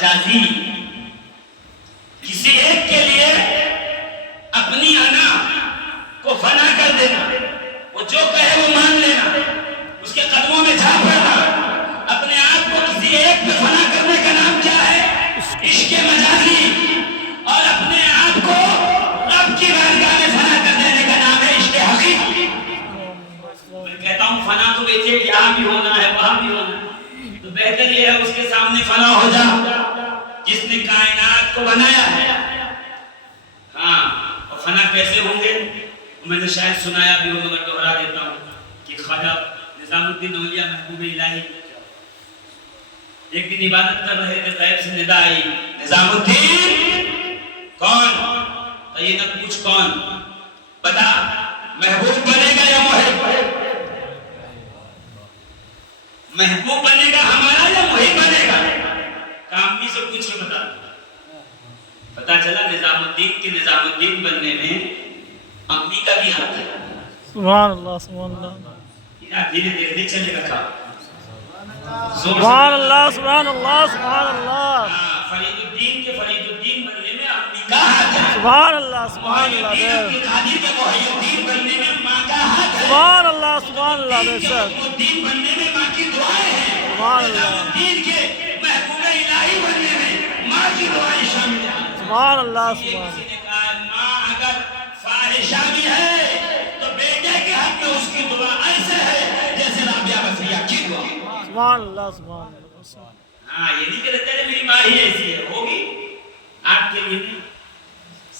مجازی کسی ایک کے لیے اپنی انا کو فنا کر دینا، وہ جو کہے وہ مان لینا، اس کے قدموں میں جا پڑنا، اپنے آپ کو کسی ایک پہ فنا کرنے کا نام کیا ہے؟ عشق مجازی. اور اپنے آپ کو رب کی بارگاہ میں فنا کر دینے کا نام ہے عشق حقیقی. میں کہتا ہوں فنا تو بیچے یہاں بھی ہونا ہے وہاں بھی ہونا ہے، تو بہتر یہ ہے اس کے سامنے فنا ہو جا جس نے کائنات کو بنایا ہے. ہاں، اور فنا کیسے ہوں گے میں نے شاید سنایا بھی ہو مگر دوہرا دیتا ہوں کہ خواجہ نظام الدین اولیاء محبوب الہی ایک دن عبادت کر رہے تھے، غیب سے ندا آئی، نظام الدین. کون؟ تو یہ نہ پوچھ کون، بتا محبوب بنے گا یا محب؟ محبوب بنے گا ہمارا یا محب بنے گا؟ کامی سے پوچھ کے بتا. پتا چلا نظام الدین کے نظام الدین بننے میں امی کا بھی ہاتھ ہے. سبحان اللہ سبحان اللہ دھیرے دھیرے چلے گا کام. سبحان اللہ سبحان اللہ سبحان اللہ. فرید الدین کے فرید الدین بننے میں امی کا ہاتھ ہے. سبحان اللہ سبحان اللہ قادر کے محی الدین بننے میں ماں کا ہاتھ ہے. سبحان اللہ سبحان اللہ بے شک. الدین بننے میں ماں کی دعائیں ہیں. سبحان اللہ الدین کے محبوب الہی بننے میں ماں کی دعائیں شامل ہیں. سبحان اللہ کسی سبحان نے کہا ماں اگر فاحشہ بھی ہے تو بیٹے کے حق میں اس کی دعا ایسے ہے جیسے رابعہ بصریہ کی دعا. سبحان اللہ سبحان اللہ. ہاں یہ نہیں کہتے تیرے میری ماں ہی ایسی ہے، ہوگی آپ کے لیے نہیں.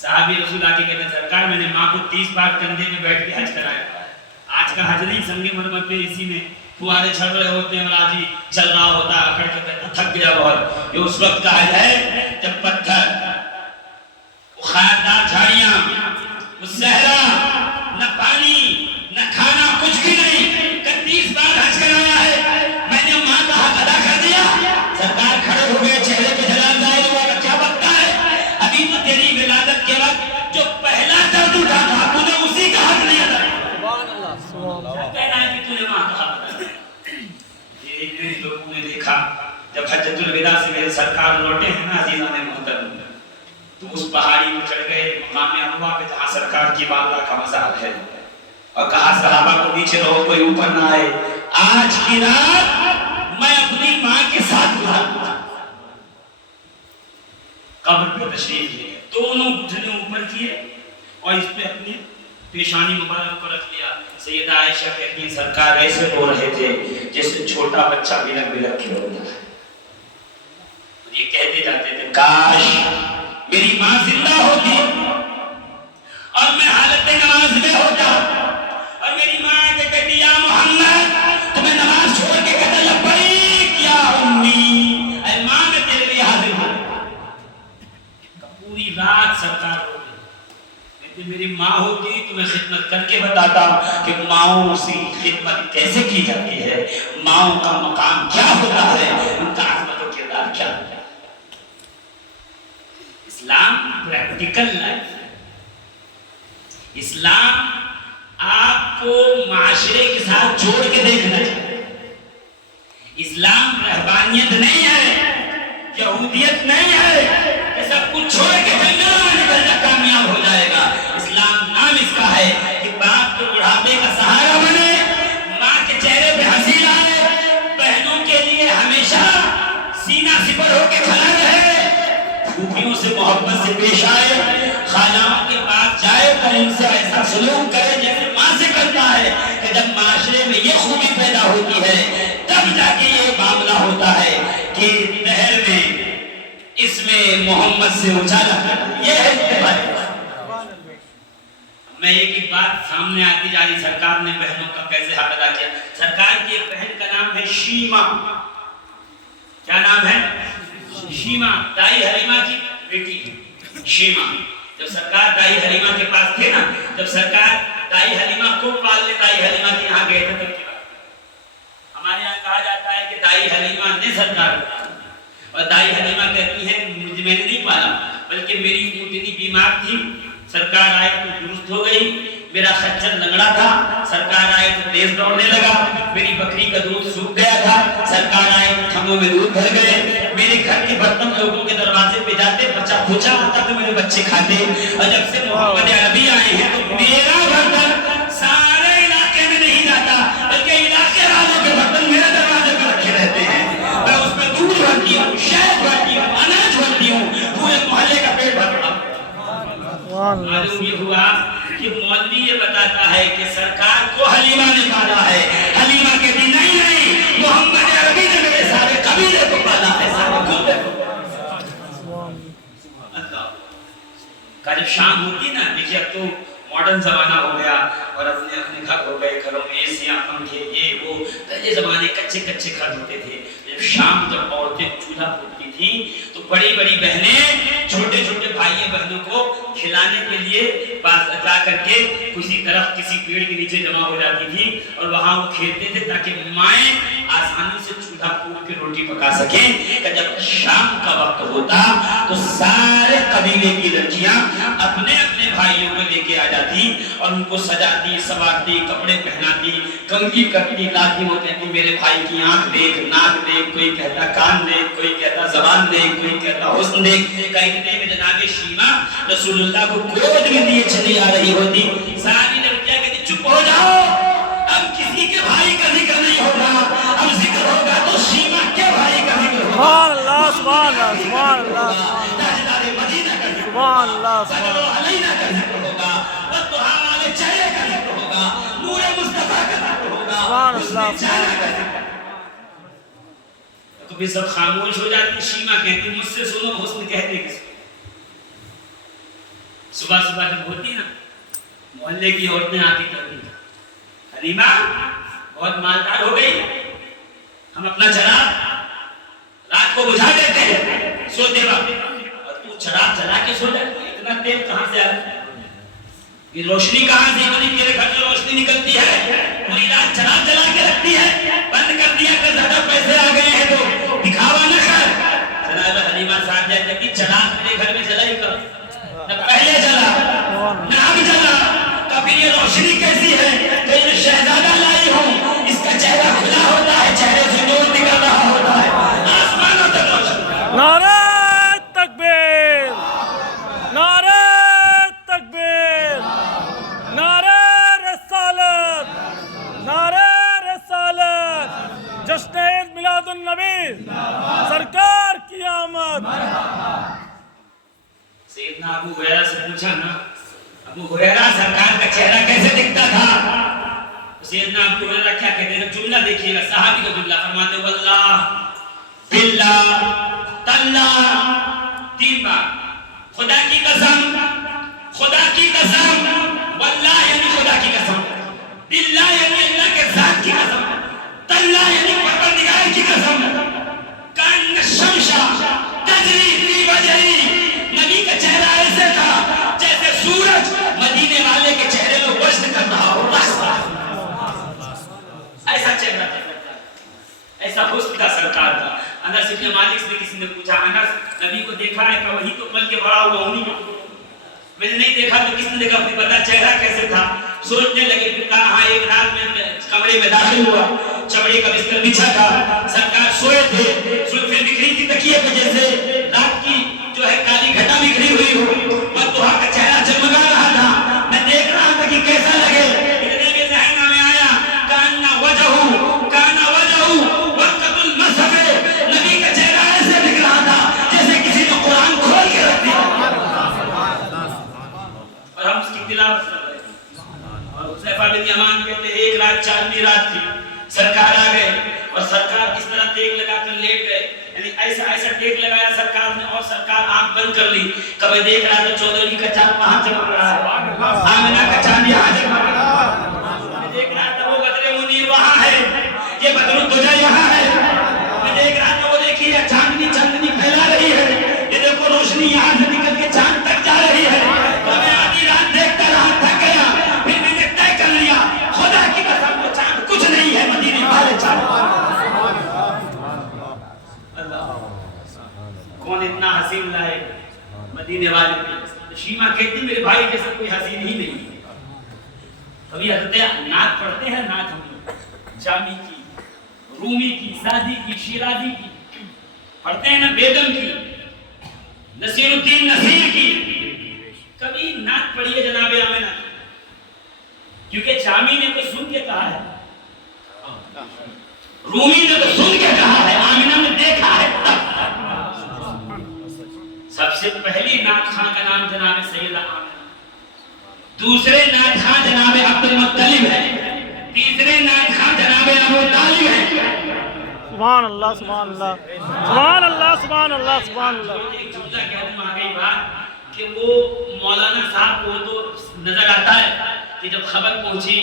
صحابی رسول آ کے کہتے ہیں سرکار میں نے ماں کو 30 بار کندھے میں بیٹھ کے حج کرایا. آج کا حج نہیں سنگ مرمر پہ اسی میں فوارے چھڑ رہے ہوتے ہیں اور آج ہی چل رہا ہوتا ہے اکڑ کے کہتا تھک گیا بہت. یہ اس وقت کا حج ہے جب پتھر خیردار جھاڑیاں، وہ صحرا، نہ پانی نہ کھانا کچھ بھی نہیں، 30 بار حج کرایا ہے. میں نے ماں کا حق ادا کر دیا. سرکار کھڑے ہو گئے، چہرے پہ جلال ظاہر ہوا کہ کیا بکتا ہے؟ ابھی تو تیری ولادت کے وقت جو پہلا درد اٹھا تھا تو نے اسی کا حق نہیں ادا کیا. سبحان اللہ سبحان اللہ. کہنا ہے کہ تو نے ماں کا حق ادا کیا. یہ لوگوں نے دیکھا جب حجۃ الوداع سے میرے سرکار لوٹے ہیں نا عزیزان محترم، تو اس پہاڑی پہ چڑھ گئے مقام انوا پہ جہاں سرکار کی والدہ کا مزار ہے، اور کہا صحابہ کو نیچے رہو کوئی اوپر نہ آئے. آج کی رات میں اپنی ماں کے ساتھ گزاروں گا. قبر پہ تشریف لے گئے، دونوں گھٹنے اوپر کیے اور اس پہ اپنی پیشانی مبارک کو رکھ لیا. سیدہ عائشہ کہتی ہیں سرکار ایسے رو رہے تھے جیسے چھوٹا بچہ بلک بلک کے روتا ہے. یہ کہتے جاتے تھے کاش میری ماں زندہ ہوتی اور میں حالت نماز میں ہوتا اور میری ماں کے کہتی یا محمد تمہیں نماز چھوڑ کے کہتا لبیک یا امی، اے ماں میں تیرے لیے حاضر ہوں. پوری رات سرکار ہو گئی. کہتی میری ماں ہوتی تو میں خدمت کر کے بتاتا کہ ماؤں سے خدمت کیسے کی جاتی ہے، ماؤں کا مقام کیا ہوتا ہے، ان کا عظمت و کردار کیا ہوتا ہے. اسلام پریکٹیکل لائف ہے. اسلام آپ کو معاشرے کے ساتھ جوڑ کے دیکھنا چاہیے. اسلام رہبانیت نہیں ہے، یہودیت نہیں ہے کہ سب کچھ چھوڑ کے جنگلوں میں نکل جا کامیاب ہو جائے گا. اسلام نام اس کا ہے کہ باپ کے بڑھاپے کا سہارا بنے، ماں کے چہرے پہ ہنسی لائے، بہنوں کے لیے ہمیشہ سینہ سپر ہو کے کھڑا رہے، پھوپھیوں سے محبت سے پیش آئے، خالاؤں کے پاس جائے اور ان سے ایسا سلوک کرے جیسے ماں سے کرتا ہے. کہ جب معاشرے میں یہ خوبی پیدا ہوتی ہے تب جا کے یہ معاملہ ہوتا ہے کہ دہر میں اس میں محمد سے اجالا کرنا. یہ ہے اتباع. میں ایک بات سامنے آتی جا رہی، سرکار نے بہنوں کا کیسے حق ادا کیا. سرکار کی ایک بہن کا نام ہے شیما. کیا نام ہے؟ شیما. دائی حلیمہ کی بیٹی شیما. جب سرکار دائی حلیمہ کے پاس تھے نا، جب سرکار دائی حلیمہ کو پالنے دائی حلیمہ کے یہاں گئے تھے، ہمارے یہاں کہا جاتا ہے کہ دائی حلیمہ نے سرکار کو پالا. اور دائی حلیمہ کہتی ہے میں نے نہیں پالا بلکہ میری اونٹنی بیمار تھی، سرکار آئے تو درست ہو گئی. میرا خچر لنگڑا تھا، سرکار آئے تو تیز دوڑنے لگا، میری بکری کا دودھ سوکھ گیا تھا، سرکار آئے تو تھموں میں دودھ بھر گئے، میرے گھر کے برتن لوگوں کے دروازے پہ جاتے، بچہ پوچھا ہوتا تو میرے بچے کھاتے، اور جب سے محمد عربی آئے ہیں تو میرا برتن سارے علاقے میں نہیں جاتا، بلکہ علاقے والوں کے برتن میرے دروازے پہ رکھے رہتے ہیں، میں اس میں دودھ بھرتی ہوں، شہد بھرتی ہوں، اناج بھرتی ہوں، پورے محلے کا پیٹ بھرتا ہوں۔ معلوم یہ ہوا کہ مولوی یہ بتاتا ہے کہ سرکار کو حلیمہ نے پالا ہے، حلیمہ کہتی نہیں محمد عربی نے میرے سارے قبیلے کو پالا ہے، سارے قبیلے کو۔ اللہ کا جب شام ہوتی نا، دیکھئے اب تو ماڈرن زمانہ ہو گیا اور اپنے گھر ہو گئے، گھروں میں ایسیاں پنکھے یہ وہ، پہلے زمانے کچے کچے گھر ہوتے تھے، جب شام تک عورتیں چولہا پھونکتی تھیں تو بڑی بڑی بہنیں چھوٹے چھوٹے بھائی بہنوں کو کھلانے کے لیے پاس جا کر کے کسی طرف کسی پیڑ کے نیچے جمع ہو جاتی تھی اور وہاں وہ کھیلتے تھے تاکہ مائیں آسانی سے چولہا پھونک کے روٹی پکا سکیں۔ کہ جب شام کا وقت ہوتا تو سارے قبیلے کی لڑکیاں اپنے اپنے بھائیوں کو لے کے آ جاتی اور ان کو سجاتی سوارتی کپڑے پہناتی کنگھی کرتی لاتی، وہ کہتی میرے بھائی کی آنکھ دیکھ ناک دیکھ، کوئی کہتا کان دیکھ، کوئی کہتا زبان دیکھ، کوئی کہتا حسن دیکھ۔ کہتے میں جناب شیمہ رسول اللہ کو گود میں لیے چلی آ رہی ہوتی، ساری لڑکیاں کہتی چپ ہو جاؤ، اب کسی کے بھائی کا ذکر نہیں ہوگا، اب ذکر ہوگا تو شیمہ کے بھائی کا ذکر ہوگا۔ سبحان اللہ سبحان اللہ سبحان اللہ تاجدار مدینہ کا ذکر سبحان اللہ بدر و علینا کا ذکر ہوگا، والضحیٰ والے چہرے کا ذکر ہوگا، نور مصطفیٰ کا ذکر ہوگا، سبحان حسن اللہ چہرہ کا ذکر ہوگا۔ تو بھی سب خاموش ہو جاتی، شیمہ کہتی مجھ سے سنو حسن کہتے کس کو؟ صبح صبح جب ہوتی نا محلے کی عورتیں آتی کرتی حلیمہ بہت مالدار ہو گئی، ہم اپنا چراغ رات کو بجھا دیتے ہیں سوتے وقت، اور تو چراغ جلا کے سو جاتی ہے، اتنا تیل کہاں سے آتا ہے؟ یہ روشنی کہاں سے بنی؟ تیرے گھر سے روشنی نکلتی ہے، پوری رات چراغ جلا کے رکھتی ہے، بند کر دیا کہ زیادہ پیسے آ گئے ہیں تو دکھاوا نہ کر۔ جناب حلیمہ صاحب جاتی کہ چراغ میرے گھر میں جلا ہی کر، نہ پہلے جلا نہ اب جلا، کبھی یہ روشنی کیسی ہے کہ یہ شہزادہ لائی ہوں، اس کا چہرہ کھلا ہوتا ہے، چہرے سے نور نکل رہا ہوتا ہے، آسمانوں تک روشن۔ نعرہ تکبیر نعرہ تکبیر نعرہ رسالت نعرہ رسالت، جشن عید میلاد النبی سرکار کی آمد۔ سیدنا ابو ہریرہ سے پوچھا نا، ابو ہریرہ سرکار کا چہرہ کیسے دکھتا تھا؟ سیدنا ابو ہریرہ کیا کہتے ہیں؟ جملہ دیکھیے گا، صحابی کا جملہ فرماتے ہیں واللہ باللہ تاللہ، 3 بار خدا کی قسم، خدا کی قسم، واللہ یعنی خدا کی قسم، باللہ یعنی اللہ کے ذات کی قسم، تاللہ یعنی پروردگار کی قسم، کان الشمس تجری فی وجہی، نبی کا چہرہ ایسے تھا جیسے سورج مدینے والے کے چہرے میں وزن کر رہا ہو، ایسا چہرہ تھا، ایسا حسن کا سرکار تھا۔ انس بن مالک سے کسی نے پوچھا انس نبی کو دیکھا ہے کہ وہی تو پل کے بڑا ہوا ہوں میں نے نہیں دیکھا تو کس نے دیکھا؟ پھر پتا چہرہ کیسے تھا؟ سوچنے لگے، پھر کہا ہاں ایک رات میں کمرے میں داخل ہوا، چمڑے کا بستر بچھا تھا، سرکار سوئے تھے، زلفیں بکھری تھی تکیے پہ جیسے رات کی جو ہے کالی گھٹا بکھری ہوئی ہو، والضحیٰ کا چہرہ چمکا رہا تھا، میں دیکھ رہا تھا کہ کیسا لگے، اتنے میں ذہن میں آیا کانا وجہو وقت المصحف، نبی کا چہرہ ایسے دکھ رہا تھا جیسے کسی نے قرآن کھول کے رکھ دیا اور ہم اس کی تلاوت کر رہے ہیں۔ اور حذیفہ بن یمان کہتے ہیں ایک رات چاندنی رات تھی، سرکار آ گئے اور سرکار اس طرح ٹیک لگا کر لیٹ گئے، یعنی ایسا ٹیک لگایا سرکار نے اور سرکار آنکھ بند کر لی، کبھی دیکھ رہا تھا چودھری کا چاند وہاں چمک رہا ہے، آمنہ کا چاند یہاں چمک رہا ہے، میں دیکھ رہا تھا وہ بدر منیر وہاں ہے، یہ بدر الدجا یہاں ہے، میں دیکھ رہا تھا وہ دیکھیے چاندنی پھیلا رہی ہے، یہ دیکھو روشنی یہاں سے نکل کے چاند تک جا رہی ہے، تو میں آدھی رات دیکھتا رہا تھک گیا، پھر میں نے طے کر لیا خدا کی قسم وہ چاند کچھ نہیں ہے، مدینے والے چاند۔ کون اتنا حسین لائے مدینے والے؟ شیمہ کہتی میرے بھائی جیسا کوئی حسین ہی نہیں، کبھی حضرت نعت پڑھتے ہیں، نعت ہم لوگ جامی کی، رومی کی، سعدی کی، شیرازی کی پڑھتے ہیں نا، بیگم کی، نصیر الدین نصیر کی. کبھی نعت پڑھی ہے جناب آمنہ؟ کیونکہ جامی نے تو سن کے کہا ہے، رومی نے تو سن کے کہا ہے، آمنہ نے دیکھا ہے. سب سے پہلی نعت خواں کا نام جناب سیدہ آمنہ، دوسرے نعت خواں جناب عبد المطلب ہے، تیسرے نعت خواں جناب ابو طالب ہے. سبحان اللہ سبحان اللہ سبحان اللہ سبحان اللہ سبحان اللہ. ایک جملہ کہہ دوں آگے بات کہ وہ مولانا صاحب کو تو نظر آتا ہے کہ جب خبر پہنچی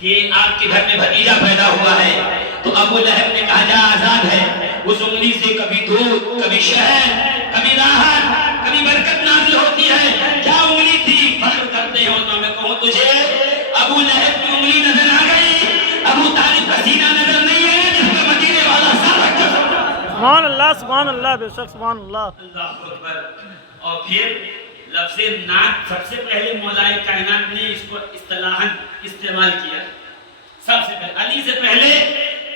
کہ آپ کے گھر میں بھتیجا پیدا ہوا ہے تو ابو لہب نے کہا جا آزاد ہے. اس انگلی سے کبھی دودھ، کبھی شہد، کبھی راحت، کبھی برکت نازل ہوتی ہے. کیا انگلی تھی؟ فخر کرتے ہو تو میں کہوں تجھے ابو لہب کی انگلی نظر آ گئی، ابو طالب کا سینہ نظر نہیں ہے جس میں مدینے والا سر رکھا. سبحان اللہ سبحان اللہ بے شک سبحان اللہ. اللہ اکبر. اور پھر لفظ نعت سب سے پہلے مولائے کائنات نے اس کو اصطلاحاً استعمال کیا. سب سے پہلے علی سے پہلے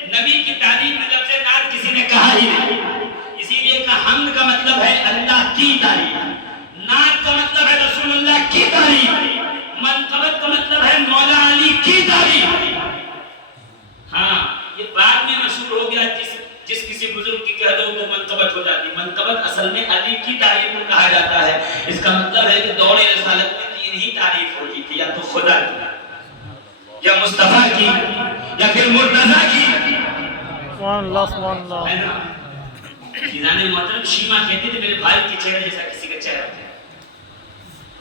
نبی کی تعریف میں لفظ نعت کسی نے کہا ہی نہیں. اسی لیے کہ حمد کا مطلب ہے اللہ کی تعریف، نعت کا مطلب ہے رسول اللہ کی تعریف، منقبت کا مطلب ہے مولا علی کی تعریف. ہاں یہ بعد میں مشہور ہو گیا، جس کسی بزرگ کی کہہ دو تو منقبت ہو جاتی. منقبت اصل میں علی کی تعریف کو کہا جاتا ہے. اس کا مطلب ہے کہ دور رسالت میں تین ہی تعریف ہوتی تھی، یا تو خدا کی، یا مصطفیٰ کی، یا پھر مرتضیٰ کی. سبحان اللہ سبحان اللہ. ہے نا؟ فیضان محترم شیما کہتے تھے میرے بھائی کے چہرے جیسا کسی کا چہرہ ہے.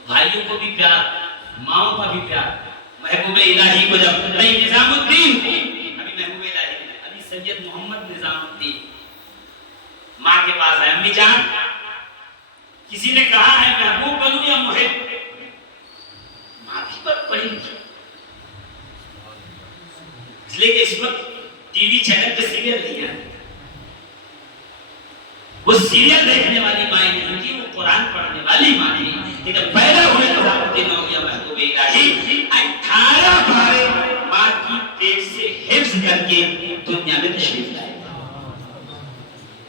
بھائیوں کو بھی پیار، ماؤں کا بھی پیار. محبوب الہی کو جب نہیں نظام الدین، ابھی محبوب الہی ابھی سید محمد نظام الدین ماں کے پاس ہے، امی جان کسی نے کہا ہے محبوب بنو یا محب؟ ماں بھی پڑھی لکھی، اس لیے کہ اس وقت ٹی وی چینل پہ سیریل نہیں ہے. وہ سیریل دیکھنے والی ماں نہیں تھی، وہ قرآن پڑھنے والی ماں تھی. لیکن پیدا ہوئے نظام الدین اولیاء محبوب الہی 18 بارے ماں کی پیٹ سے حفظ کر کے دنیا میں تشریف لائے.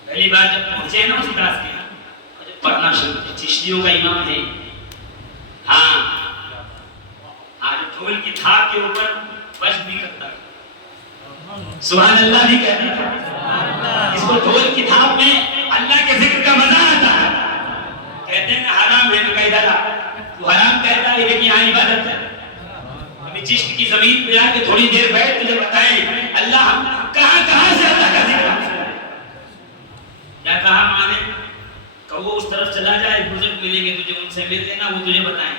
پہلی بار جب پہنچے نا استاذ کے یہاں، جب پڑھنا شروع کیا، چشتیوں کا امام ہے. ہاں آج ڈھول کی تھاپ کے اوپر بش بھی کرتا ہے، سبحان اللہ بھی کہتا ہے. اس کو ڈھول کی تھاپ میں اللہ کے ذکر کا مزہ آتا ہے. کہتے ہیں نا حرام ہے، میں کہتا تو حرام کہتا ہے لیکن یہاں عبادت ہے. ابھی چشت کی زمین پہ آ کے تھوڑی دیر بیٹھ تجھے بتائیں اللہ ہم کہاں سے اللہ کا ذکر کیا کہا ماں نے، کہ وہ اس طرف چلا جائے، بزرگ ملیں گے تجھے، ان سے مل لینا، وہ تجھے بتائیں.